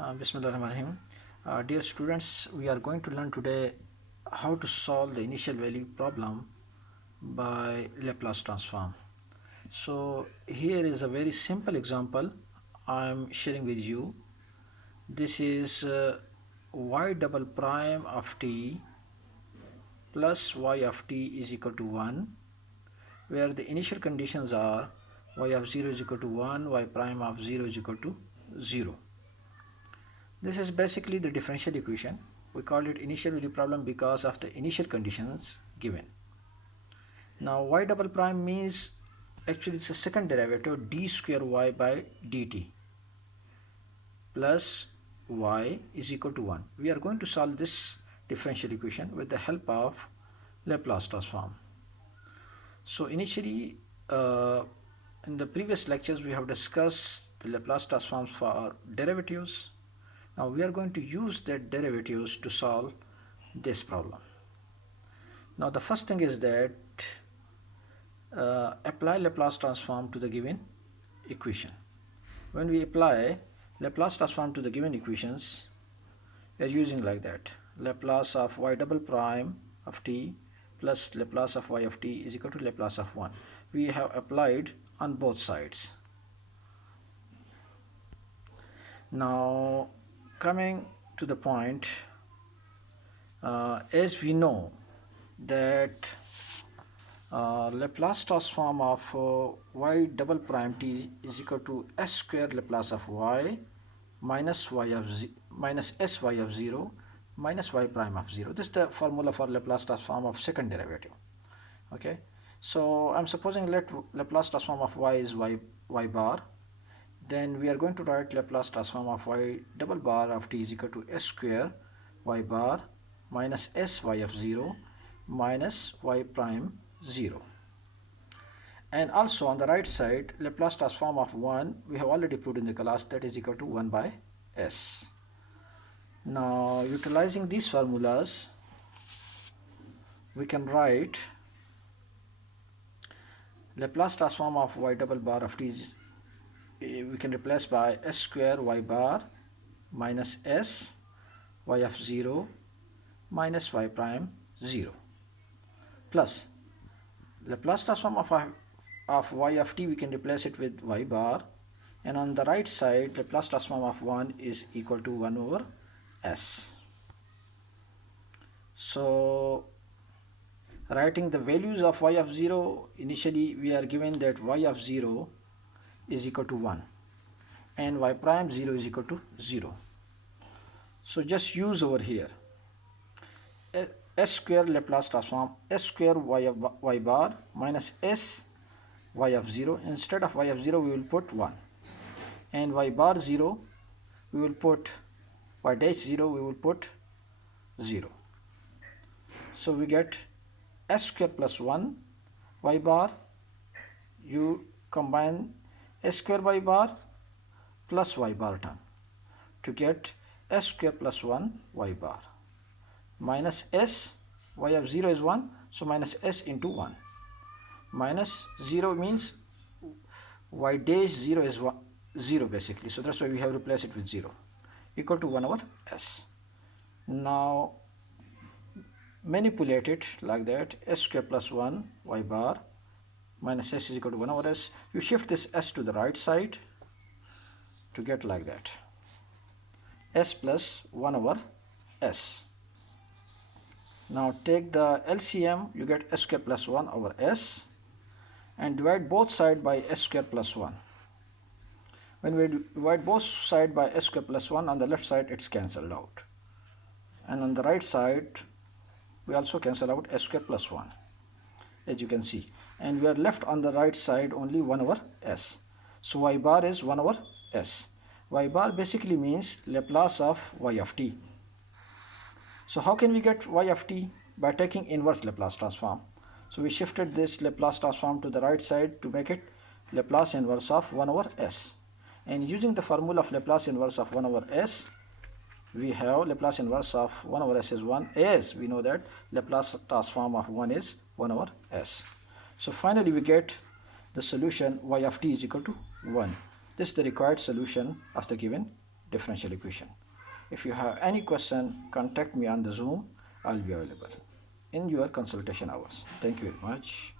Bismillahirrahmanirrahim. Dear students, we are going to learn today how to solve the initial value problem by Laplace transform. So here is a very simple example I am sharing with you. This is y double prime of t plus y of t is equal to 1, where the initial conditions are y of 0 is equal to 1, y prime of 0 is equal to 0. This is basically the differential equation. We call it initial value problem because of the initial conditions given. Now y double prime means actually it's a second derivative d square y by dt plus y is equal to 1. We are going to solve this differential equation with the help of Laplace transform. So initially in the previous lectures we have discussed the Laplace transforms for derivatives. Now we are going to use that derivatives to solve this problem. Now the first thing is that apply Laplace transform to the given equation. When we apply Laplace transform to the given equations, we are using like that: Laplace of y double prime of t plus Laplace of y of t is equal to Laplace of 1. We have applied on both sides. Now coming to the point, as we know that Laplace transform of y double prime t is equal to s square Laplace of y minus sy of 0 minus y prime of 0. This is the formula for Laplace transform of second derivative. Okay, so I'm supposing Laplace transform of y is y bar. Then we are going to write Laplace transform of y double bar of t is equal to s square y bar minus sy of 0 minus y prime 0. And also on the right side, Laplace transform of 1 we have already proved in the class, that is equal to 1 by s. Now utilizing these formulas, we can write Laplace transform of y double bar of t is, we can replace by s square y bar minus s y of 0 minus y prime 0 plus Laplace transform of y of t, we can replace it with y bar, and on the right side Laplace transform of 1 is equal to 1 over s. So writing the values of y of 0, initially we are given that y of 0 is equal to 1 and y prime 0 is equal to 0. So just use over here s square Laplace transform s square y bar minus s y of 0. Instead of y of 0 we will put 1, and y bar 0 we will put, y dash 0 we will put 0. So we get s square plus 1 y bar, you combine s square y bar plus y bar term to get s square plus 1 y bar minus s, y of 0 is 1, so minus s into 1, minus 0 means y dash 0 is 0 basically, so that's why we have replaced it with 0, equal to 1 over s. Now manipulate it like that: s square plus 1 y bar minus s is equal to 1 over s. You shift this s to the right side to get like that: s plus 1 over s. Now take the LCM, you get s square plus 1 over s, and divide both sides by s square plus 1. When we divide both sides by s square plus 1, on the left side it's cancelled out, and on the right side we also cancel out s square plus 1, as you can see, and we are left on the right side only 1 over s. So y bar is 1 over s. Y bar basically means Laplace of y of t. So how can we get y of t? By taking inverse Laplace transform. So we shifted this Laplace transform to the right side to make it Laplace inverse of 1 over s. And using the formula of Laplace inverse of 1 over s, we have Laplace inverse of 1 over s is 1, as we know that Laplace transform of 1 is 1 over s. So finally we get the solution y of t is equal to 1. This is the required solution of the given differential equation. If you have any question, contact me on the Zoom. I'll be available in your consultation hours. Thank you very much.